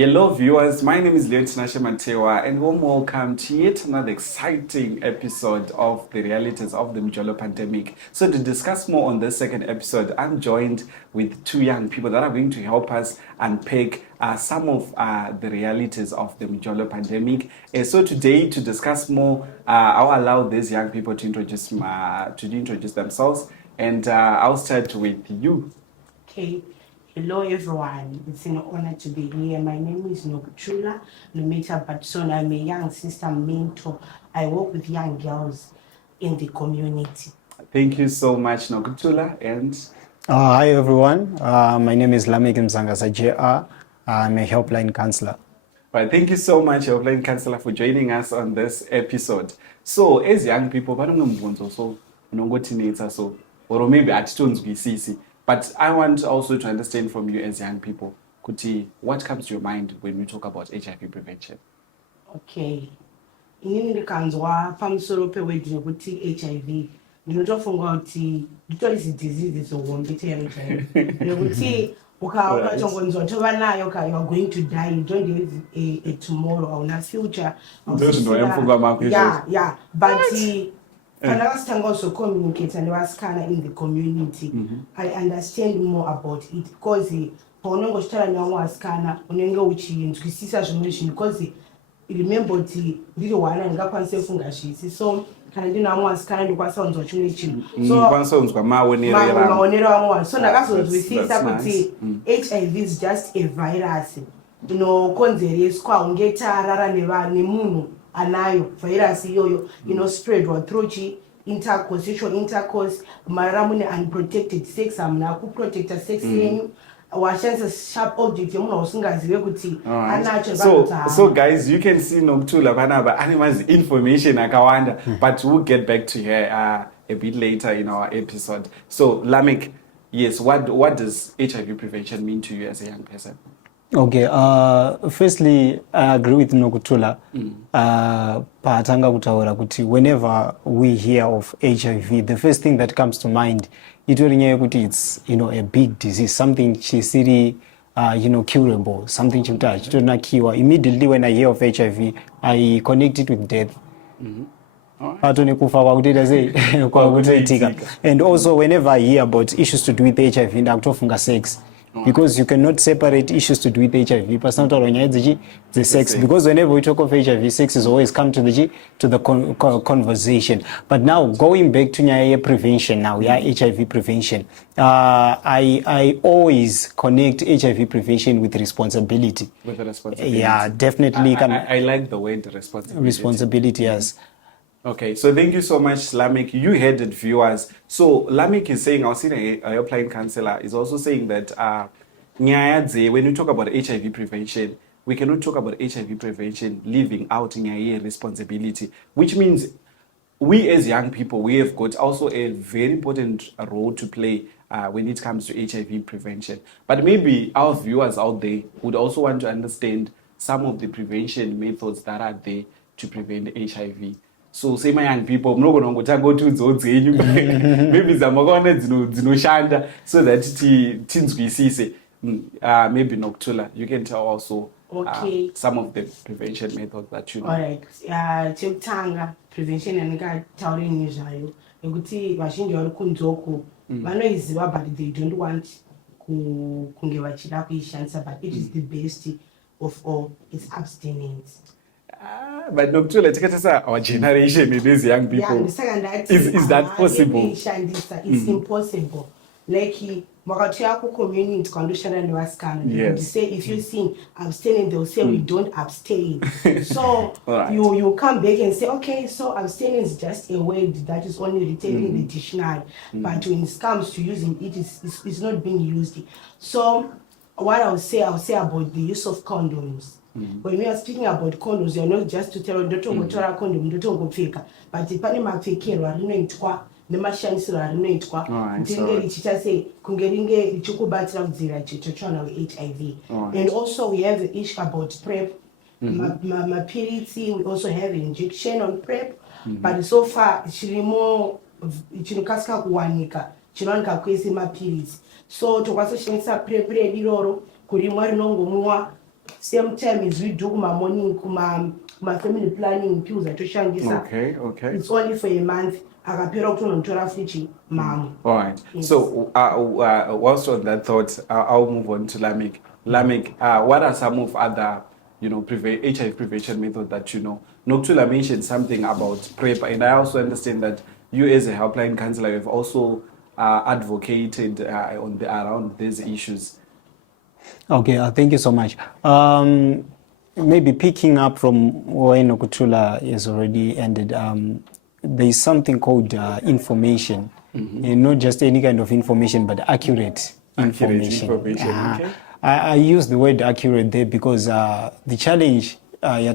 Hello viewers, my name is Leotinashe Matewa and warm welcome to yet another exciting episode of the realities of the Mjolo pandemic. So to discuss more on this second episode, I'm joined with two young people that are going to help us unpack some of the realities of the Mjolo pandemic. So today to discuss more, I'll allow these young people to introduce themselves, and I'll start with you. Okay. Hello everyone, it's an honor to be here. My name is Mjolo, but I'm a young sister mentor. I work with young girls in the community. Thank you so much, Nokutula. And hi everyone, my name is Lamek Mzangasa JR. I'm a helpline counselor. Well, thank you so much, helpline counselor, for joining us on this episode. So, as young people, so, or maybe at tones we see. But I want also to understand from you as young people, Kuti, what comes to your mind when we talk about HIV prevention? Okay. Inini ndikanzwa pamusoro pewedhi nekuti HIV ndinotofunga kuti nditori disease zohombe chaiyo nekuti ukatongonzwa tova nayo you are going to die, you don't have a tomorrow, hauna future. Yeah, but pandakasitanga also communicate nevasikana in the community, I understand more about it because paunenge uchitaura nevamwe vasikana unenge uchinzwisisa zvimwe zvinhu because remember kuti ndiri hwana ndingakwanise kufunga zvisi, so kana ndine vamwe vasikana ndikwanisa kunzwa chimwe chinhu, so unzwa maonero vamwe vanhu, so ndakazonzwisisa kuti HIV is just a virus inokonzereswa unge tarara nemunhu anayo virus iyoyo inospreadwa through intercourse, sexual intercourse, marara mune unprotected sex, hamuna kuprotecta sex yenyu, washandisa sharp object yemunhu usingazive kuti anacho. So guys, you can see Nokutula panapa animals information akawanda, but we'll get back to her a bit later in our episode. So Lamek, yes, what does HIV prevention mean to you as a young person? Okay, firstly, I agree with Nokutula. Paatanga kutaura kuti whenever we hear of HIV, the first thing that comes to mind, it's a big disease, something chisiri, curable, something chitona. Immediately when I hear of HIV, I connect it with death. And also whenever I hear about issues to do with HIV, ndakutofunga sex. Because you cannot separate issues to do with HIV. The sex, because whenever we talk of HIV, sex is always come to the conversation. But now going back to prevention, HIV prevention, I always connect HIV prevention with responsibility. With the responsibility. Yeah, definitely. I like the word responsibility. Responsibility, yes. Okay, so thank you so much, Lamek. You heard it, viewers. So Lamek is saying, our senior helpline counselor is also saying that when you talk about HIV prevention, we cannot talk about HIV prevention leaving out responsibility, which means we as young people, we have got also a very important role to play when it comes to HIV prevention. But maybe our viewers out there would also want to understand some of the prevention methods that are there to prevent HIV. So say my young people, go to maybe zinoshanda so that tinzwisise. Maybe Nokutula, you can tell also some of the prevention methods that you know. Alright, chekutanga prevention yanikataure nezvayo nekuti vazhinji vari kunzoko vanoiziva but they don't want kunge vachida kuishandisa, but it is the best of all, it's abstinence. But Nokutula, our generation, it is young people. Is that possible? It's impossible. Like makati yako community conditioner nevasikana, they say if you sing abstaining, they'll say we don't abstain. So right. you come back and say, okay, so abstaining is just a word that is only written in the dictionary, but when it comes to using it, it's not being used. So what I'll say about the use of condoms. When we are speaking about condoms, you're not just to tell condom, but pane mapfekero arinoitwa nemashandisiro arinoitwa tinge richiita sei kunge ringe richikubatsira kudzivirira chitachiona HIV. And also we have the issue about PrEP, mapiritsi. We also have injection on PrEP, but so far chirimo chinokasika kuwanika chinowanika kwese mapiritsi. So tokwanisa kushandisa PrEP redu iroro kurimwa rinongomwiwa same time as we do my morning my family planning pills atoshandisa. Okay. It's only for a month. Akapera kutonontora fuchi mom. All right. Yes. So, whilst on that thought, I'll move on to Lamik. Lamik, what are some of other, HIV prevention methods that you know? Noctula mentioned something about PrEP, and I also understand that you, as a helpline counselor, have also advocated around these issues. Okay, thank you so much. Maybe picking up from where Nokutula is already ended, there is something called information. And not just any kind of information, but accurate information. Okay. I use the word accurate there because the challenge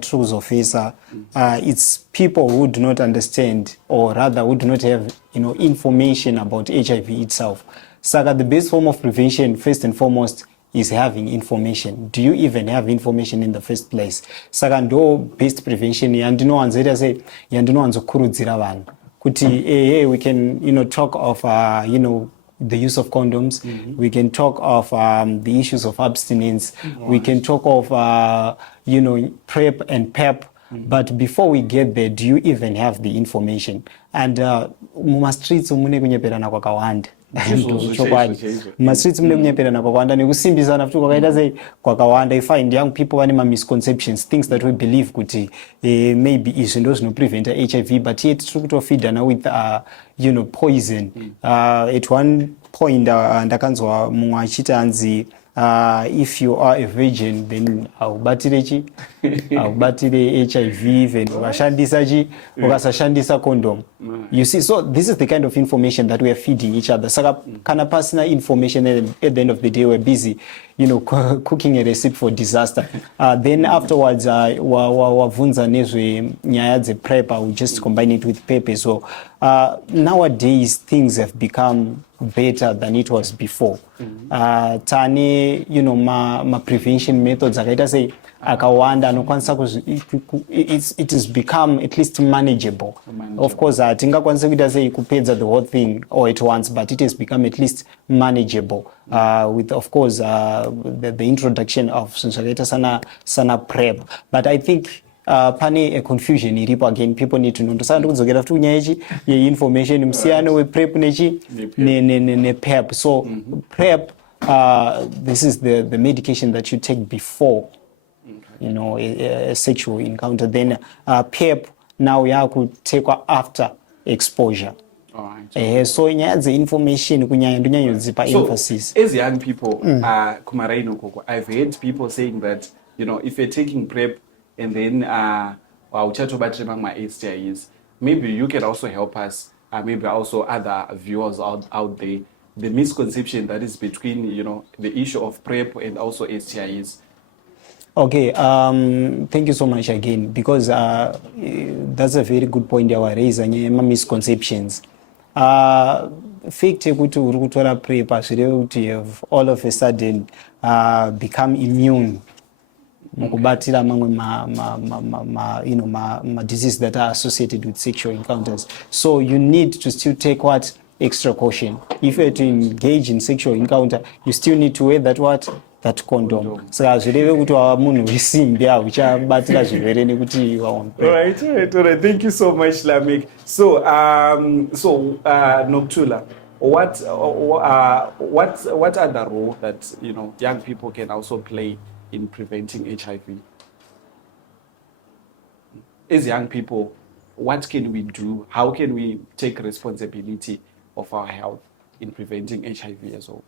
truths of it's people who do not understand, or rather who do not have information about HIV itself. So the best form of prevention, first and foremost, is having information. Do you even have information in the first place? Saka ndo best prevention yandinowanzoita sei yandinowanzokurudzira vanhu kuti hey, we can talk of the use of condoms. We can talk of the issues of abstinence. We can talk of PrEP and PEP. But before we get there, do you even have the information? And mumastreets mune kunyeperana kwakawanda. Mastreets mune kunyeperana kwakawanda nekusimbisana futi kwakaita sei kwakawanda. I find young people vane misconceptions, things that we believe kuti maybe izvi ndo zvinopreventa HIV, but yet tiri kutofeedana with poison. At one point ndakanzwa mumwe achiti anzi if you are a virgin then aubatire HIV even ukasashandisa condom. You see, so this is the kind of information that we are feeding each other. Saka kana pasina information, at the end of the day we're busy cooking a recipe for disaster. Then afterwards wavunza nezve nyaya dzePrEP, I will just combine it with PEP. So nowadays things have become better than it was before. Tane ma prevention methods akaita sei akawanda anokwanisa it has become at least manageable. Of course hatingakwanisa kuita sei kupedza the whole thing all at once, but it has become at least manageable with of course the introduction of zvakaita sana PrEP. But I think pane a confusion iripo again. People need to know. Saka ndikudzokera futi kunyaya ichi ye-information musiyano we-PrEP ne-PEP. So PrEP, this is the medication that you take before a sexual encounter. Then PEP now yakutekwa after exposure. So nyaya dze-information kunyanya ndonyanyodzipa emphasis. So as young people kumaraino koko, I've heard people saying that if you're taking PrEP and then uchatobatire mamwe STIs, maybe you can also help us, maybe also other viewers out there, the misconception that is between the issue of PrEP and also STIs. Okay, thank you so much again, because that's a very good point you raise, misconceptions. Fake kuti uri kutora PrEP azvireve kuti have all of a sudden become immune mukubatira mamwe ma diseases that are associated with sexual encounters. So you need to still take extra caution. If you're to engage in sexual encounter, you still need to wear that condom. So azvireve kuti wava munhu wesimbi uchabatira zvirwere nekuti All right. Thank you so much, Lamik. So Noctula, what are the role that young people can also play in preventing HIV? As young people, what can we do? How can we take responsibility of our health in preventing HIV as well?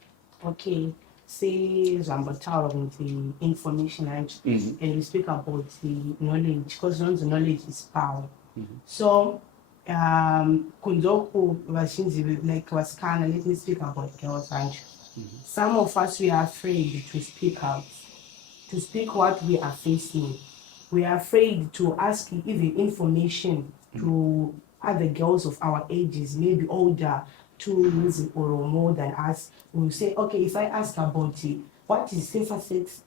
Okay, say Zambotaura with the information and we speak about the knowledge, because knowledge is power. So kundoku vashinzi like waskana, let me speak about girls. Some of us, we are afraid to speak out, to speak what we are facing. We are afraid to ask even information to other girls of our ages, maybe older, 2 years or more than us. We say, okay, if I ask about it, what is safer sex?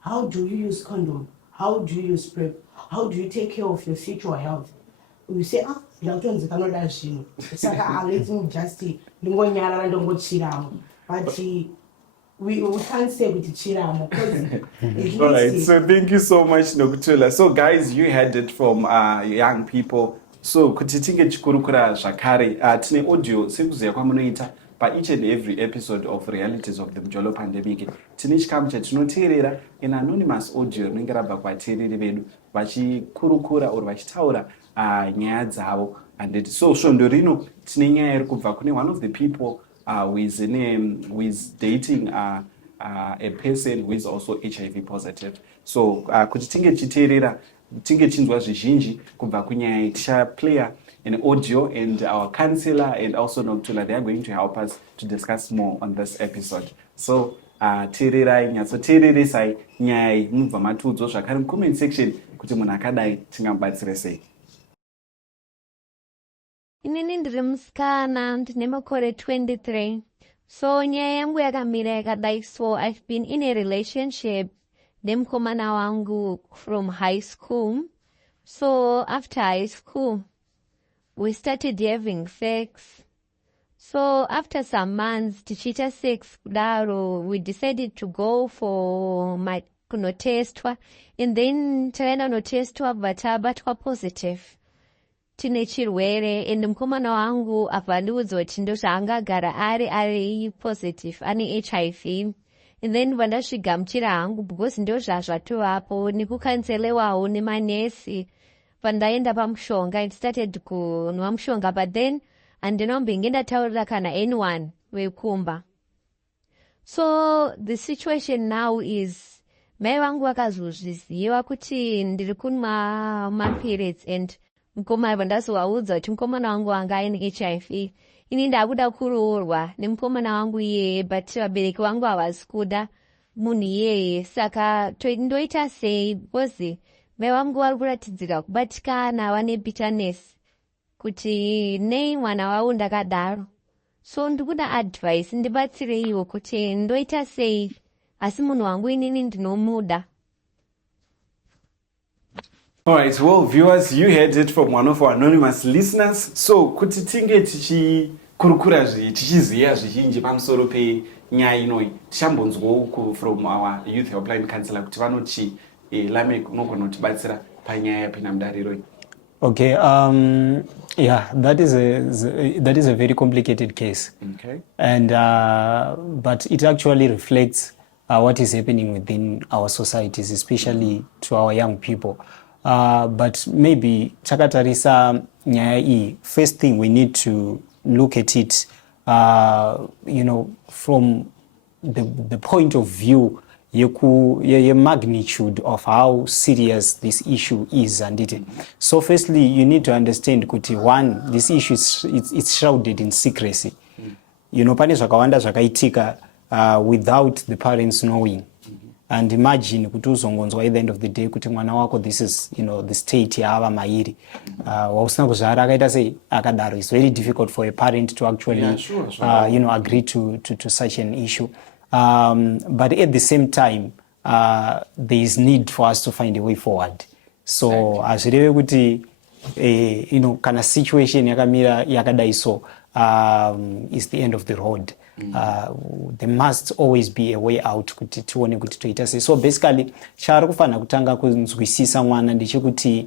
How do you use condom? How do you use PrEP? How do you take care of your sexual health? We say, but we can't say with Chiramo because all right, so thank you so much Nokutula. So guys, you heard it from young people. So kuti tinge chikurukura zvakare tine audio sekuziva kwamunoita each and every episode of Realities of the Mjolo Pandemic. Tine chikamu chatinoteerera in anonymous audio rinenge rabva kuvateereri vedu vachikurukura or vachitaura nyaya dzavo. And so svondo rino tine nyaya iri kubva kune one of the people who is dating a person who is also HIV positive. So kuti tinge chiteerera tinge chinzwa zvizhinji kubva kunyaya tichaplaya an audio, and our counselor and also Nokutula, they are going to help us to discuss more on this episode. So teererai nyatsoteereresai nyaya iyi munobva matiudzwa zvakare mucomment section kuti munhu akadai tingamubatsire sei. Inini ndiri musikana ndine makore 23. So nyaya yangu yakamira yakadai. So I've been in a relationship nemukomana wangu from high school. So after high school we started having sex. So after some months tichiita sex kudaro, we decided to go for kunotestwa, and then takaenda kunotestwa but tabatwa positive tine chirwere, and mukomana wangu apa ndiudzwa kuti ndozvaangagara ari positive ane HIV. And then vandasvigamuchira hangu because ndozvazvatovapo nekukanselewawo nemanesi. Pandaenda pamushonga and started kunwa mushonga, but then handinombenge ndataurira kana anyone wekumba. So the situation now is mai vangu vakazozviziva kuti ndiri kunwa maperiods, and mukoma vandazovaudza kuti mukomana wangu wanga aine HIV. Ini ndakuda kuroorwa nemukomana wangu iyeye, but vabereki vangu havasi kuda munhu iyeye. Saka ndoita sei because mai vangu vari kuratidzira kubatikana, vane bitterness kuti nei mwana wavo ndakadaro. So ndikuda advice, ndibatsireiwo kuti ndoita sei, asi munhu wangu inini ndinomuda. All right, well, viewers, you heard it from one of our anonymous listeners. So kuti tinge tichikurukura tichiziva zvizhinji pamusoro penyaya inoi, tichambonzwawo from our youth helpline counselor kuti vanoti Lamek unogona kutibatsira panyaya yapi namudariro. Okay, yeah, that is a very complicated case. Okay. And but it actually reflects what is happening within our societies, especially to our young people. But maybe takatarisa nyaya iyi, first thing we need to look at it, from the point of view the magnitude of how serious this issue is. And so firstly, you need to understand kuti one, this issue it's shrouded in secrecy. Pane zvakawanda zvakaitika without the parents knowing. And imagine kuti uzongonzwa at the end of the day kuti mwana wako, this is the state yaava mairi, wausina kuzvara akaita sei akadaro. It's very difficult for a parent to actually agree to such an issue. But at the same time, there is need for us to find a way forward. So azvireve kuti kana situation yakamira yakadai so is the end of the road. There must always be a way out kuti tione kuti toita sei. So basically chaari kufanira kutanga kunzwisisa mwana ndechekuti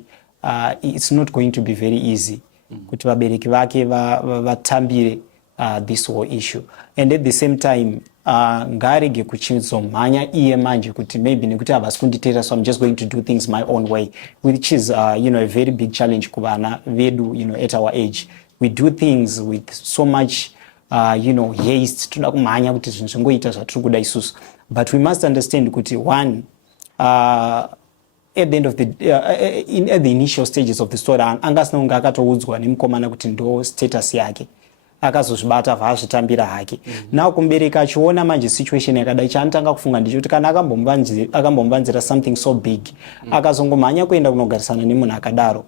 it's not going to be very easy kuti vabereki vake vatambire this whole issue. And at the same time ngarege kuchizomhanya iye manje kuti maybe nekuti havasi kunditeera, so I'm just going to do things my own way, which is a very big challenge kuvana vedu at our age. We do things with so much haste, toda kumhanya kuti zvinhu zvingoita zvatiri kuda isusu. But we must understand kuti one, at the end of the at the initial stages of the story, angasina kunge akatoudzwa nemukomana kuti ndo status yake, akazozvibata vaazvitambira hake. Now kumubereki achiona manje situation yakadai, chaanotanga kufunga ndechoti kana akambomuvanzira something so big, akazongomhanya kuenda kunogarisana nemunhu akadaro,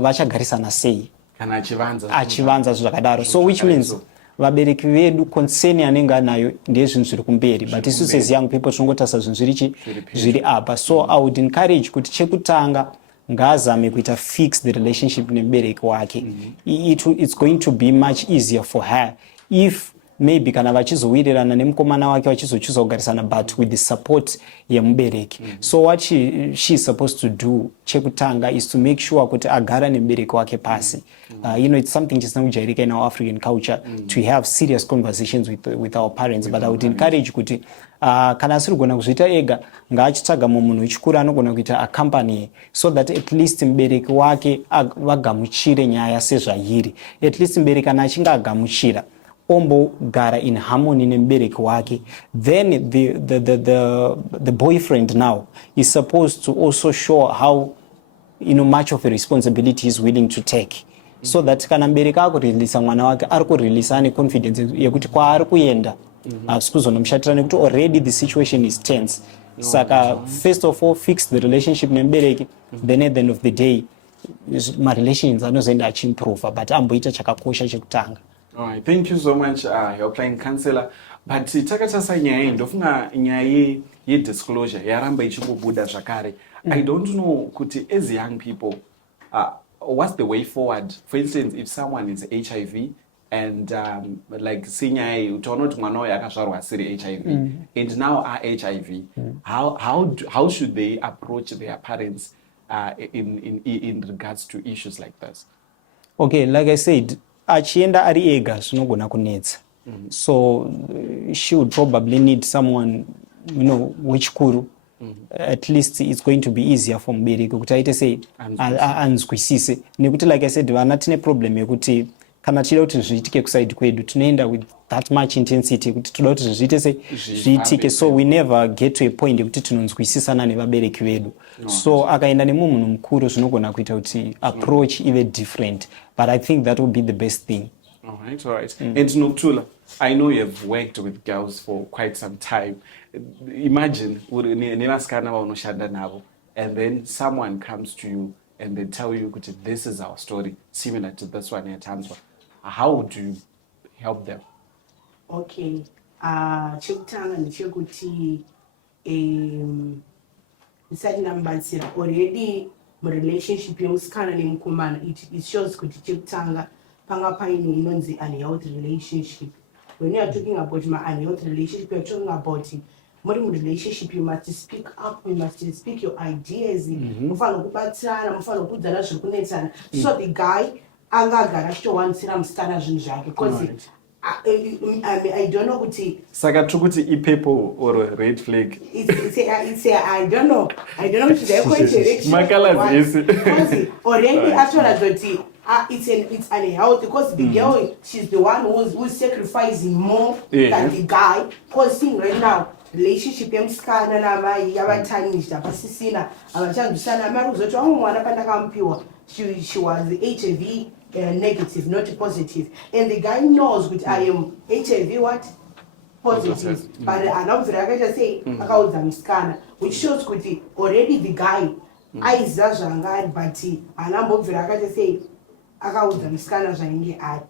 vachagarisana sei kana achivanza zvakadaro. So which means vabereki vedu concern yanenge anayo ndezvinhu zviri kumberi, but isusu as young people tinongotasa zvinhu zviri apa. So I would encourage kuti chekutanga ngazame kuita fix the relationship nemubereki wake. It's going to be much easier for her if maybe kana vachizowirirana nemukomana wake vachizochuza kugarisana but with the support yemubereki. So what she's supposed to do chekutanga is to make sure kuti agara nemubereki wake pasi. It's something chisina kujairika in our African culture to have serious conversations with our parents, but I would encourage kuti kana asiri kugona kuzviita ega ngaachitsvaga munhu wechikuru anogona kuita accompany so that at least mubereki wake vagamuchire nyaya sezvairi. At least mubereki kana achinge agamuchira ombogara in harmony nemubereki wake, then the boyfriend now is supposed to also show how much of a responsibility he's willing to take, so that kana mubereki akuririsa mwana wake ari kuririsa ane confidence yekuti kwaari kuenda asikuzonomushatira nekuti already the situation is tense. Saka first of all fix the relationship nemubereki, then at the end of the day my relations anozoenda achiimprove, but amboita chakakosha chekutanga. All right, thank you so much, helpline counselor. But takatasa nyaya ndofunga nyaya disclosure yaramba ichikubuda zvakare. I don't know kuti as young people what's the way forward. For instance, if someone is HIV and like sinyaya utaona kuti mwana wayo akazvarwa asiri HIV and now are HIV, how should they approach their parents in regards to issues like this? Okay, like I said, achienda ari ega zvinogona kunetsa. So she would probably need someone wechikuru. At least it's going to be easier for mubereki kuti aite sei anzwisise, nekuti like I said vana tine problem yekuti kana tichida kuti zviitike kusaidi kwedu tinoenda with that much intensity kuti toda kuti zviite sei zviitike, so we never get to a point yekuti tinonzwisisana nevabereki vedu. So akaenda nemunhu mukuru zvinogona kuita kuti approach ive different, but I think that would be the best thing. All right. And Nokuthula, I know you've worked with girls for quite some time. Imagine nevasikana vaunoshanda navo and then someone comes to you and they tell you kuti this is our story similar to this one yatanzwa. How would you help them? Okay, chekutanga ndechekuti ndisati ndambatsira already murelationship yemusikana nemukomana it shows kuti chekutanga panga paine inonzi unhealthy relationship. When you are talking about my unhealthy relationship, you are talking about muri relationship you must speak up, you must speak your ideas, mufano kubatsana, mufano kudzana zviri kunetsana, so the guy angagara achitowanisira musikana zvinhu zvake, because I don't know kuti saka tukuti ipepo or red flag. It's a I don't know kuti daikoi direction makala zese because already atola kuti it's unhealthy because the girl, she's the one who's sacrificing more than the guy, because seeing right now relationship yemusikana namai yavatanishda pasisina avachanzwisana. Mari kuzoti wamwe mwana pandakamupiwa she was HIV negative, not positive, and the guy knows that I am HIV what positive, but anobvira akaita sei akaudza musikana, which shows kuti already the guy aiziva zvangari but anambobvira akaita sei akaudza musikana zvainge ari.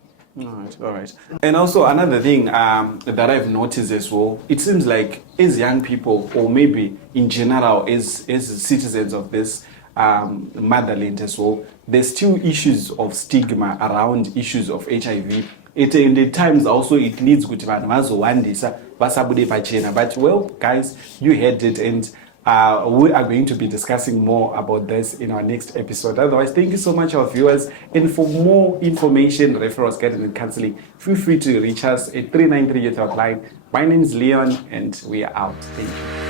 All right. And also another thing that I've noticed as well, it seems like as young people, or maybe in general as citizens of this motherland as well, there's still issues of stigma around issues of HIV. And at times also it leads to vanhu vazowandisa vasabude pachena. But well, guys, you heard it, and we are going to be discussing more about this in our next episode. Otherwise, thank you so much, our viewers. And for more information, referrals, guidance, and counseling, feel free to reach us at 393 Youth Hotline. My name is Leon, and we are out. Thank you.